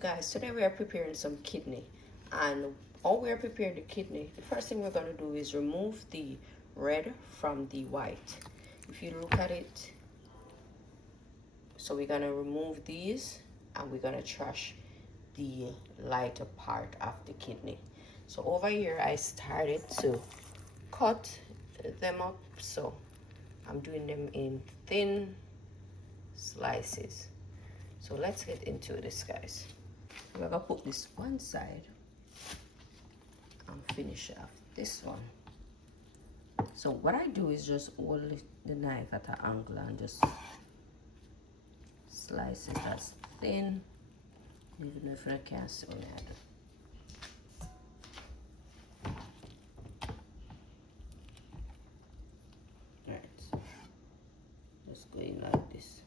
Guys, today we are preparing some kidney, and while we are preparing the kidney, the first thing we're going to do is remove the red from the white. If you look at it, so we're going to remove these and we're going to trash the lighter part of the kidney. So over here I started to cut them up, so I'm doing them in thin slices. So let's get into this, guys. We're gonna put this one side and finish off this one. So what I do is just hold the knife at an angle and just slice it as thin, even if I can't see what I do. Alright, just going like this.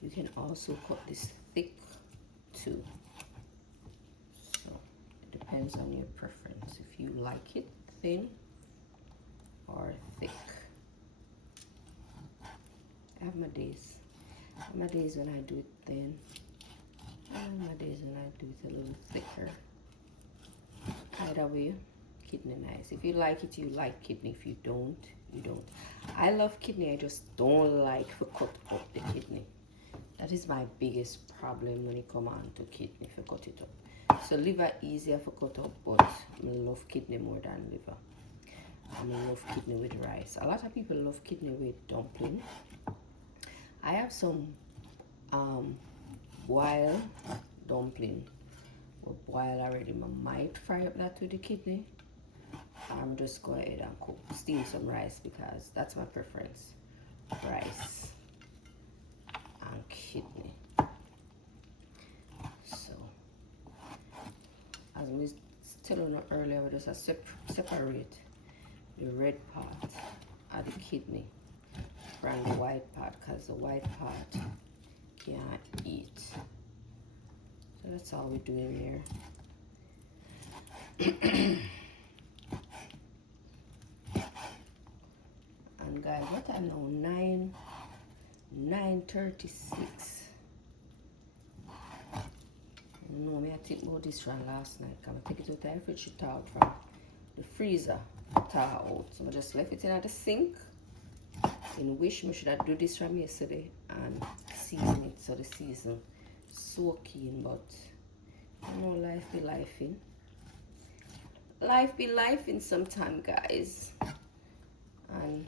You can also cut this thick too, so it depends on your preference, if you like it thin or thick. I have my days. My days when I do it thin, and my days when I do it a little thicker. Either way, kidney nice. If you like it, you like kidney. If you don't, you don't. I love kidney, I just don't like to cut up the kidney. That is my biggest problem when it comes on to kidney, if you cut it up. So liver easier for cut up, but I love kidney more than liver. I love kidney with rice. A lot of people love kidney with dumpling. I have some boiled dumpling, or boiled already. I might fry up that with the kidney. I'm just go ahead and cook, steam some rice, because that's my preference. Rice and kidney. So as we telling you earlier, we just separate the red part of the kidney from the white part, because the white part can't eat. So that's all we're doing here. And guys, what I know, 9:36. No, I think about this one last night. I take it out the fridge, it out from the freezer, out. So I just left it in the sink. In which I should have do this from yesterday and season it, so the season soak in. But you know, life be life in. Life be life in sometime, guys. And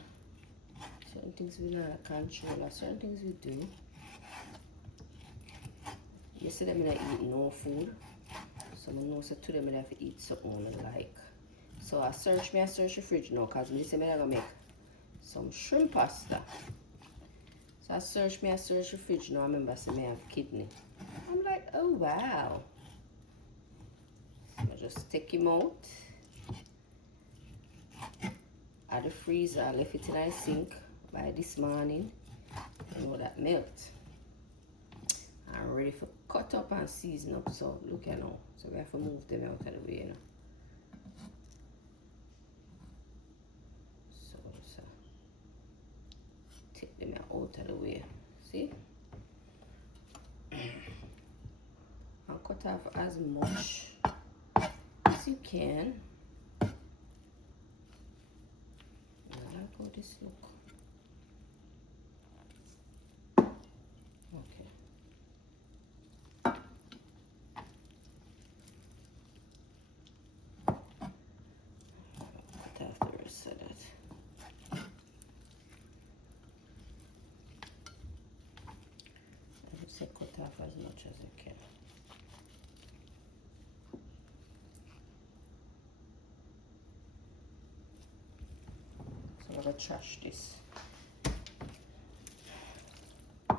certain things we not control, or certain things we do. Yesterday I didn't eat no food, so I know so today I have to eat something I like. So I search the fridge now, because I say I'm gonna make some shrimp pasta. So I search the fridge now. I remember I have kidney. I'm like, oh wow. So I just take him out at the freezer. I left it in the sink by this morning. You know that melted. I'm ready for cut up and season up. So look at now. So we have to move them out of the way, you know. So take them out of the way. See? And cut off as much as you can. I like how this look. Okay. Cut off the rest of that. I would say cut off as much as I can. So I'm gonna trash this. I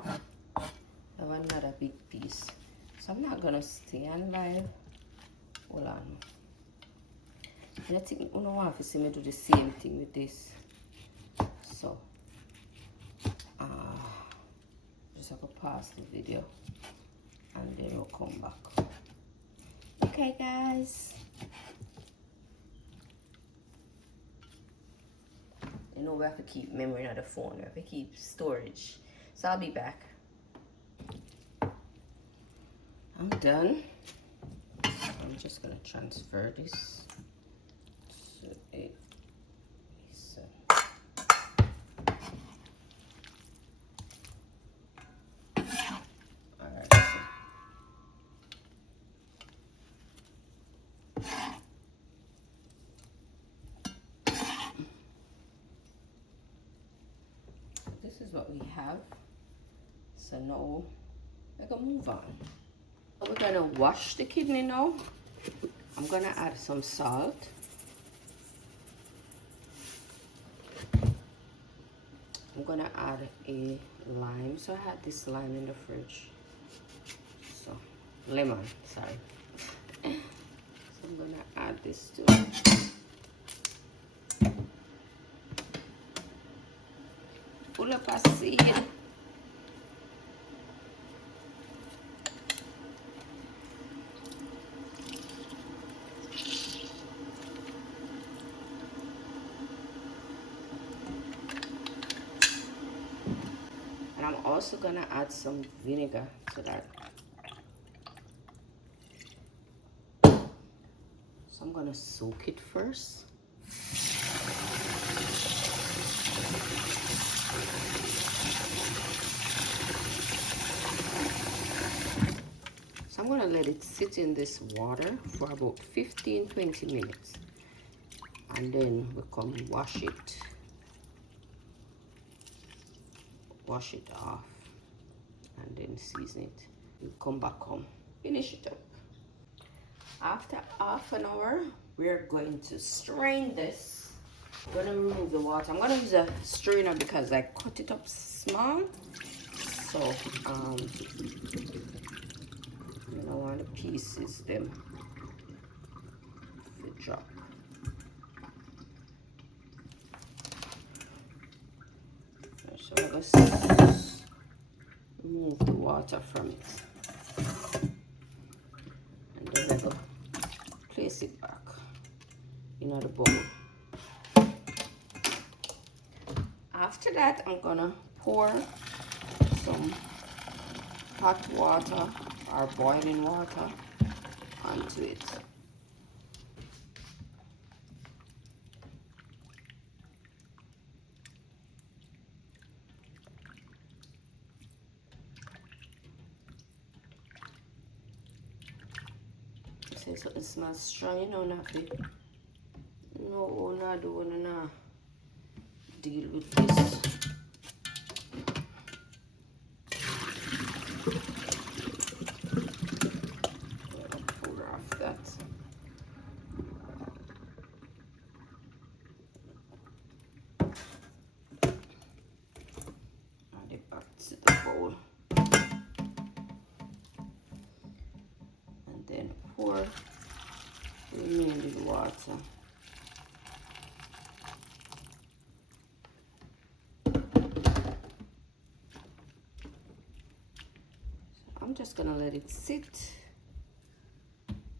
have another big piece, so I'm not gonna stay on live. Hold on. And I think you don't want to see me do the same thing with this. So just have to pause the video and then we'll come back. Okay, guys. You know, we have to keep memory of the phone. We have to keep storage. So I'll be back. I'm done. I'm just gonna transfer this to a basin. Alright, this is what we have. So now we're gonna move on. We're gonna wash the kidney now. I'm gonna add some salt. I'm gonna add a lime. So I had this lime in the fridge. So lemon, sorry. So I'm gonna add this to it. Pull up a seed. And I'm also gonna add some vinegar to that. So I'm gonna soak it first. So I'm gonna let it sit in this water for about 15-20 minutes. And then we come wash it off, and then season it. We come back home, finish it up. After half an hour, we're going to strain this. I'm gonna remove the water. I'm gonna use a strainer because I cut it up small, so you don't want the pieces them to drop. So I'm gonna remove the water from it, and then I'm gonna place it back in the bowl. After that, I'm gonna pour some hot water or boiling water onto it. Say something smells strong, you know, nothing. No, not doing no deal with this. Pour off that. Add it back to the bowl. And then pour the remaining water. I'm just gonna let it sit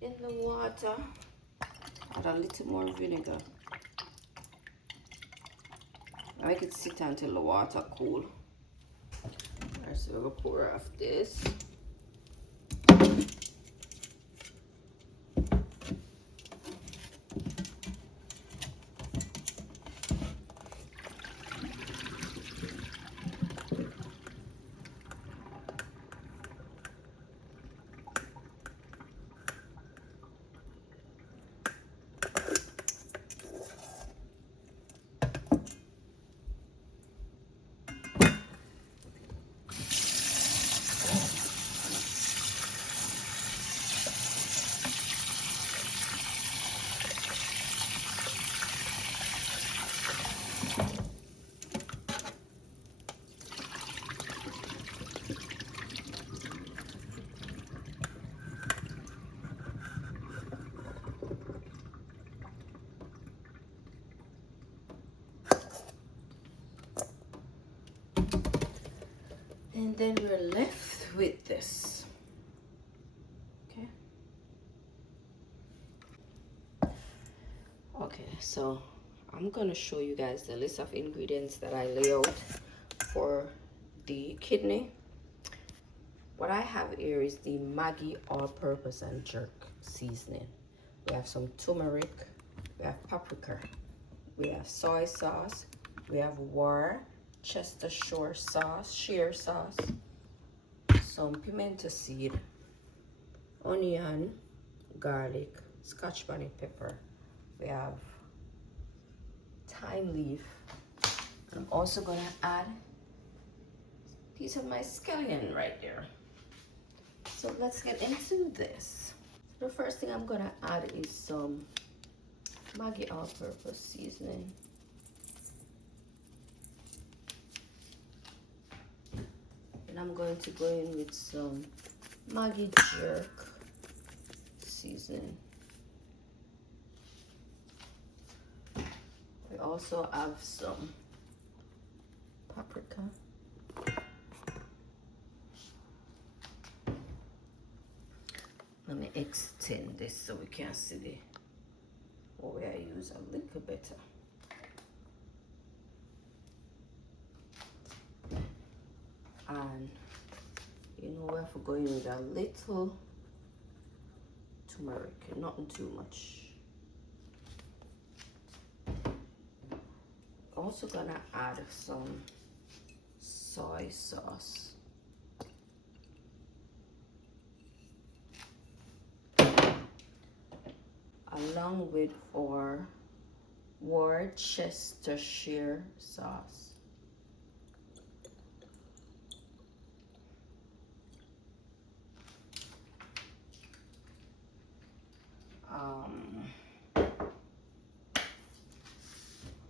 in the water. Add a little more vinegar. Make it sit until the water cool. Alright, so we're gonna pour off this. And then we're left with this. Okay. Okay, so I'm gonna show you guys the list of ingredients that I lay out for the kidney. What I have here is the Maggi all-purpose and jerk seasoning. We have some turmeric, we have paprika, we have soy sauce, we have Worcestershire sauce, some pimento seed, onion, garlic, scotch bonnet pepper. We have thyme leaf. I'm also gonna add a piece of my scallion right there. So let's get into this. The first thing I'm gonna add is some Maggi all-purpose seasoning. And I'm going to go in with some Maggi jerk seasoning. We also have some paprika. Let me extend this so we can see the way I use a little better. And you know, we have to go in with a little turmeric, nothing too much. Also gonna add some soy sauce. Along with our Worcestershire sauce.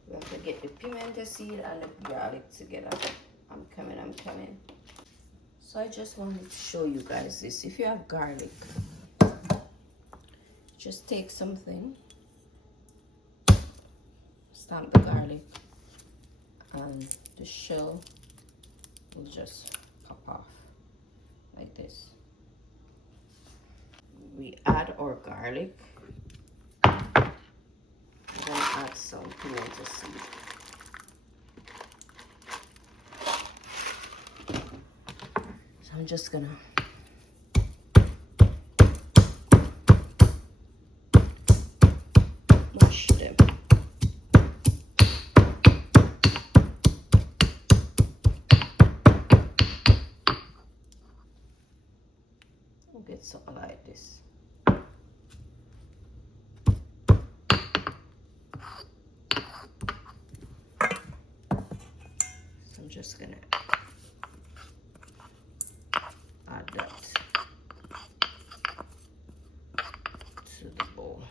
We have to get the pimento seed and the garlic together. I'm coming. So I just wanted to show you guys this. If you have garlic, just take something, stamp the garlic, and the shell will just pop off like this. We add our garlic. I'm gonna add some pimento seed. So I'm just gonna mash them. We'll get something like this. So I'm just gonna add that to the bowl.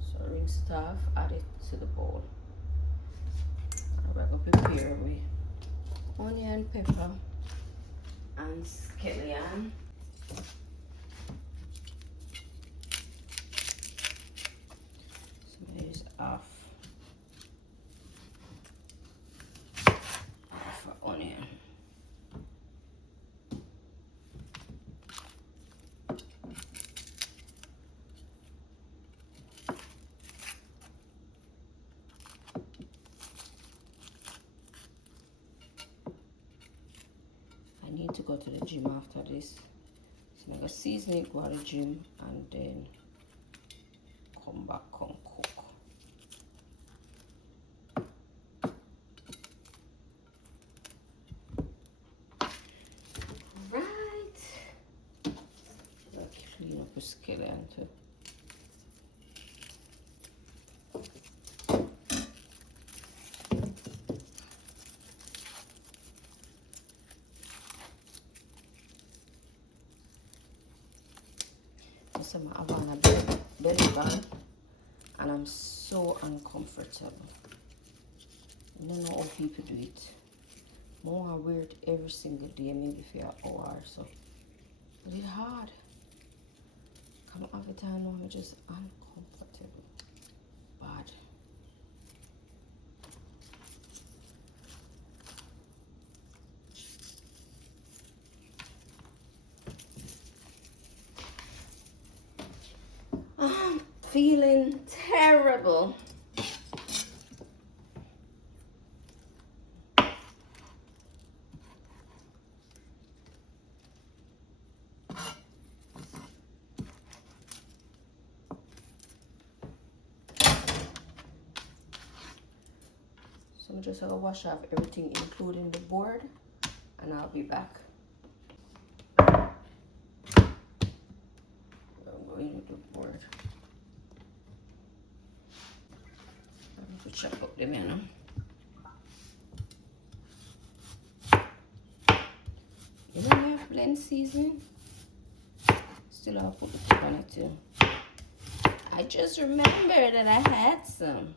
So rinse it off, add it to the bowl. And we're gonna prepare with onion, pepper, and scallion. So I'm gonna use half onion. I need to go to the gym after this. So I'm gonna season it, go to the gym, and then come back and cook. Right. Let's clean up the scallion too. I'm having a belly band and I'm so uncomfortable. I don't know how people do it. More I wear it every single day, maybe for an hour or so. But it's hard. Come all the time now, I'm just uncomfortable. Bad. feeling terrible. So I'm just gonna wash off everything, including the board, and I'll be back. I'm going with the board. I'm going to chop up the menu. You know, I have blend seasoning. Still, I'll put the tip on it too. I just remembered that I had some.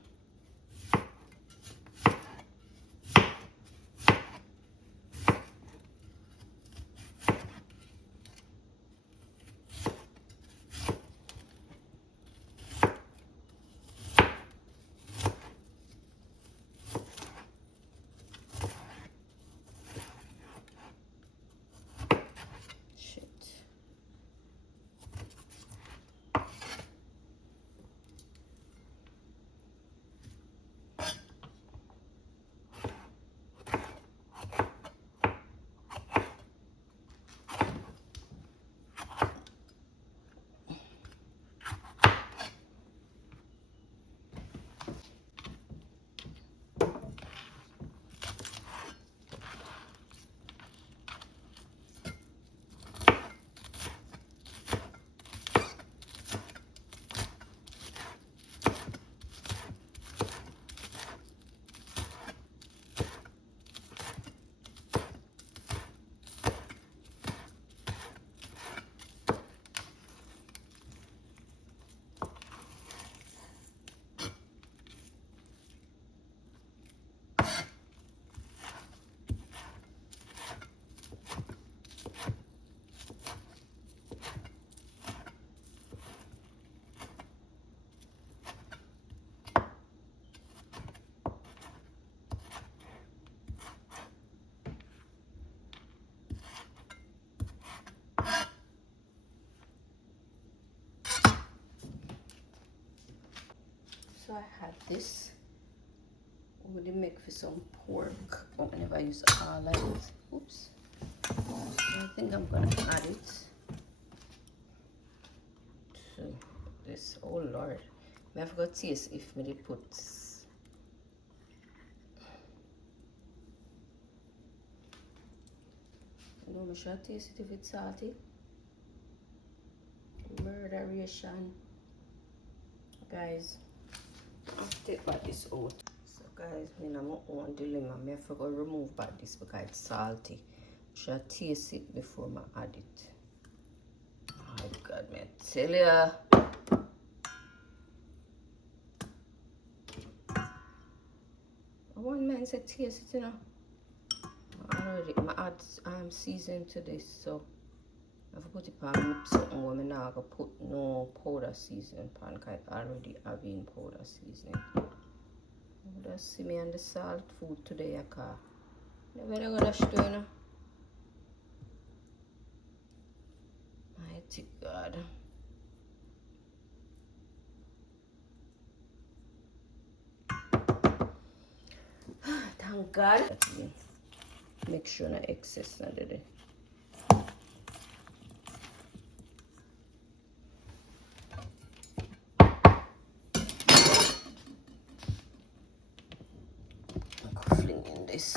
So I had this. I'm going to make for some pork. Oh, I never use all of it. Oops. I think I'm going to add it to this. Oh Lord. I forgot to taste if me put. No, I should taste it if it's salty. Murderation. Guys, I'll take back this out. So guys, when I'm on dilemma, I forgot to remove back this because it's salty. Should taste it before I add it. Oh God, man, tell ya. One man said taste it, you know. I'm seasoned to this, so I put it on something where I'm not gonna put no powder seasoning pan because I already having powder seasoning. Just see me on the salt food today, I can't. Never gonna show you know. Mighty God. Thank God. Make sure no excess not there. I'm fling in this.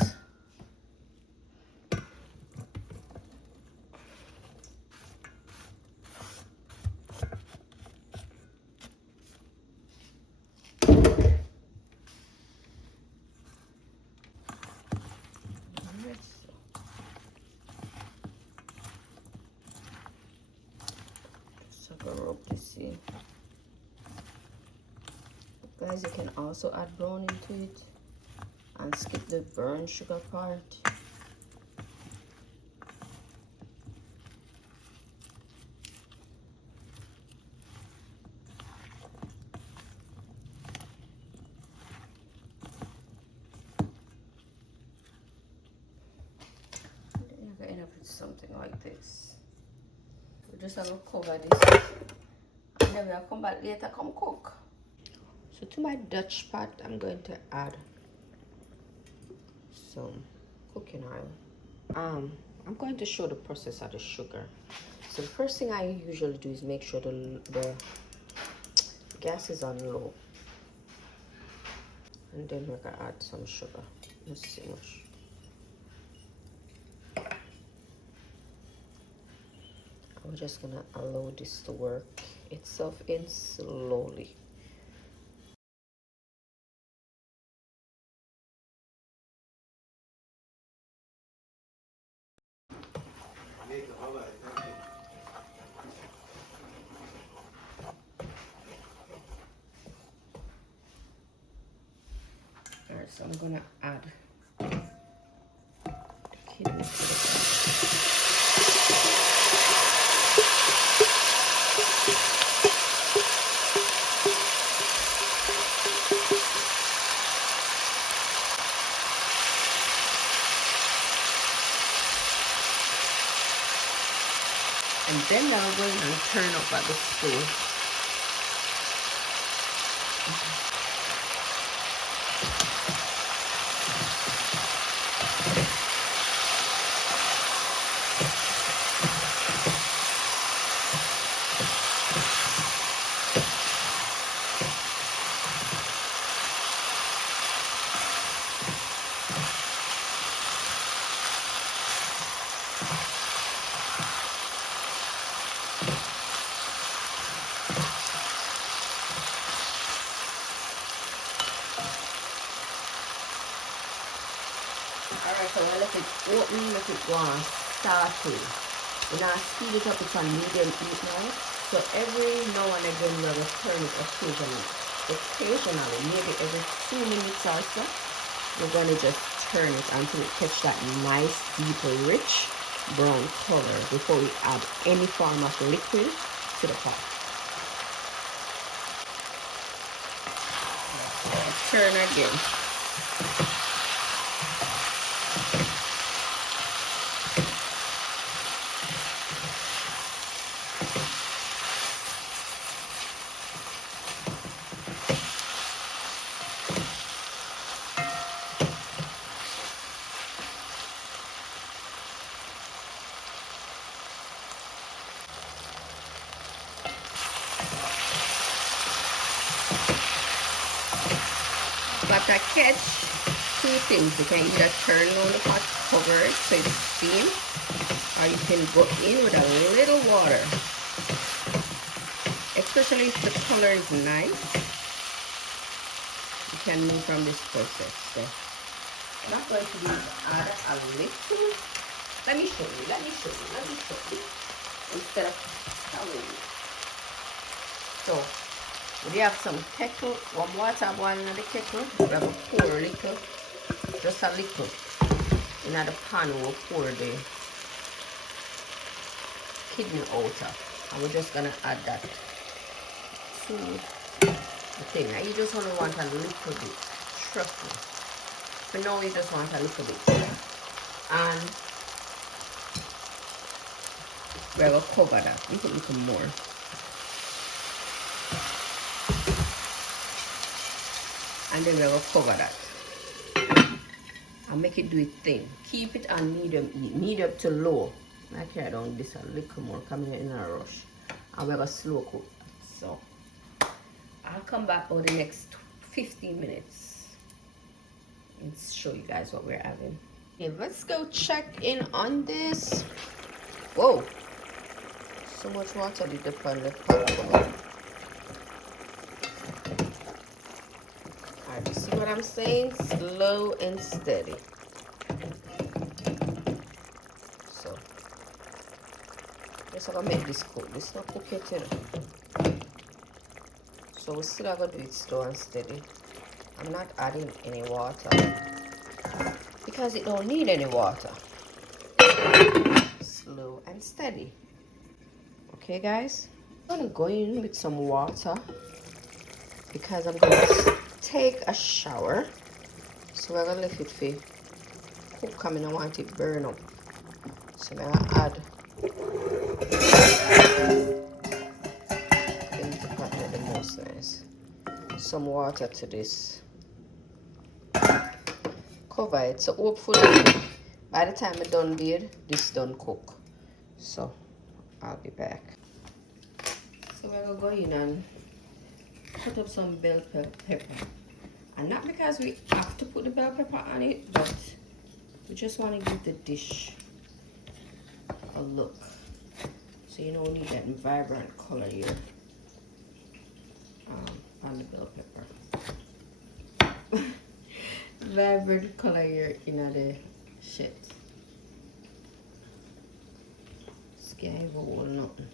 Rub this in. Guys, you can also add brown into it and skip the burnt sugar part. Then you can end up with something like this. We just have to cover this. And then we'll come back later, come cook. So to my Dutch pot, I'm going to add some cooking oil. I'm going to show the process of the sugar. So the first thing I usually do is make sure the gas is on low. And then we're gonna add some sugar. Let's see much. I'm just gonna allow this to work itself in slowly. Alright, so I'm gonna add the kidney to the pot. And then now we're going to turn up at the stove. Alright, so we'll let it open, let it go on starting. We're not speed it up, it's on medium heat now. So every now and again we're going to turn it occasionally. Occasionally, maybe every 2 minutes or so, we're going to just turn it until it catches that nice, deep, rich brown color before we add any form of liquid to the pot. Turn again. But I catch two things. You can either turn on the pot, cover it so it's steam, or you can go in with a little water. Especially if the color is nice, you can move from this process. So I'm not going to do add a little. Let me show you. Instead of telling you. So we have some kettle, warm water boiling in the kettle. We have a pour little, just a little. In the pan we'll pour the kidney out of. And we're just gonna add that to the thing. Now you just only want a little bit. Trust me. For now you just want a little bit. And we're gonna cover that. A little more. And then we're going to cover that and make it do it thin. Keep it on medium heat, medium to low. I carry down this a little more coming in a rush, and we're going to slow cook. So I'll come back over the next 15 minutes and show you guys what we're having. Okay, let's go check in on this. Whoa, so much water did the pan the pot. You see what I'm saying? Slow and steady. So, just gonna make this cook. This not cook yet, you know. So we still gonna do it slow and steady. I'm not adding any water because it don't need any water. Slow and steady. Okay, guys. I'm gonna go in with some water because I'm gonna take a shower. So we're gonna let it cook. I mean, I want it burn up. So I'm gonna add into nice. Some water to this. Cover it. So hopefully by the time it's done beard, this done cook. So I'll be back. So we're gonna go in and put up some bell pepper. And not because we have to put the bell pepper on it, but we just want to give the dish a look. So you don't need that vibrant color here on the bell pepper. Vibrant color here in the shit. Can't even hold nothing.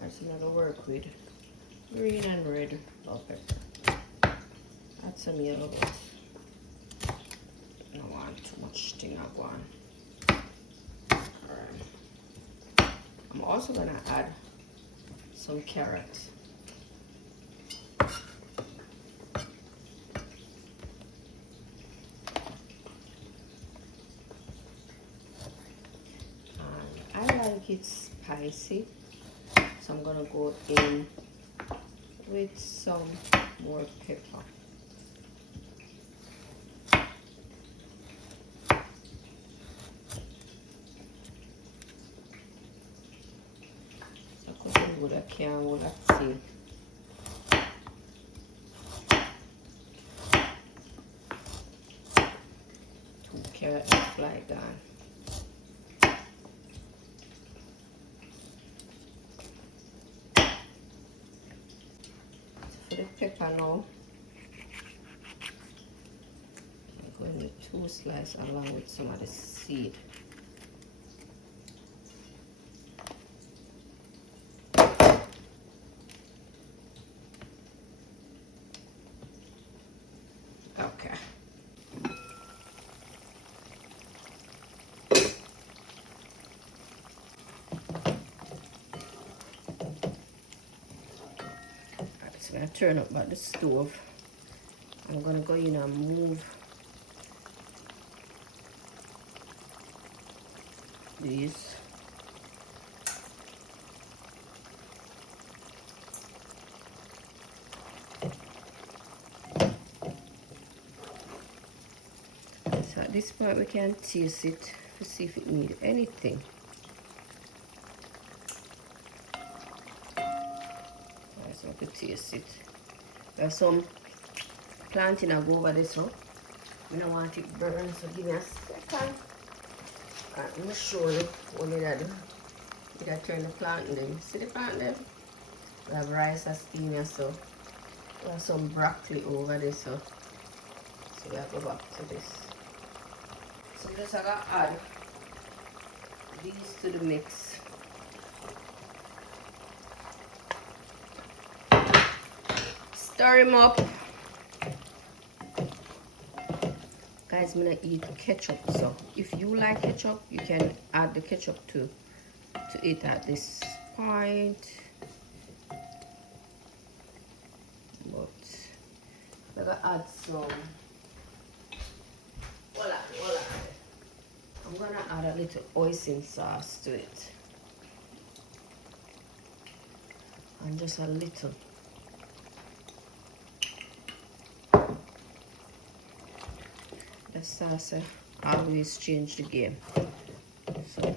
That's another work with green and red bell pepper. Add some yellow, but I don't want too much thing I go on. Alright. I'm also gonna add some carrots. It's spicy, so I'm gonna go in with some more pepper. So cooking good, I can't hold that tea. Two carrots like that. The pepper now, I'm going with 2 slices along with some of the seed. Okay. So I'm going to turn up by the stove. I'm going to go in and move these. So at this point we can taste it to see if it needs anything. So I could taste it. There's some planting I go over this one. I don't want it burn, so give me a second. Let me show you what I do. I turn the plant them. See the plant them? We have rice and steam here, so we have some broccoli over there, so we have to go back to this. So just I gotta add these to the mix. Stir him up. Guys, I'm gonna eat ketchup, so if you like ketchup, you can add the ketchup to it at this point. But I'm gonna add some. Voila. I'm gonna add a little hoisin sauce to it, and just a little. The sauce always change the game. So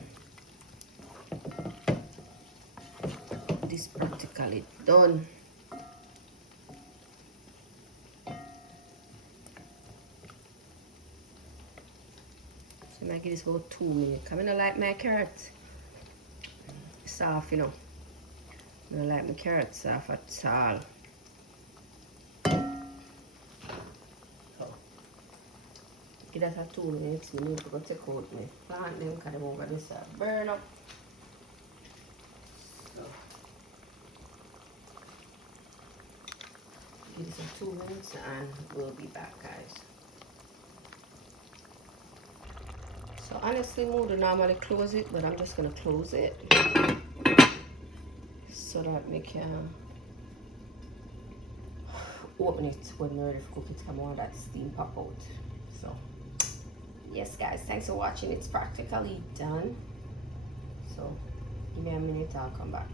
this practically done. So I give this about 2 minutes. I don't like my carrots soft, you know. I don't like my carrots soft at all. Give that a 2 minutes. I need to go take out my plant them because them over this burn up. So give this a 2 minutes and we'll be back, guys. So honestly, I would normally close it, but I'm just gonna close it so that we can open it when we're ready to cook it. I want that steam pop out. So yes, guys, thanks for watching. It's practically done. So give me a minute, I'll come back.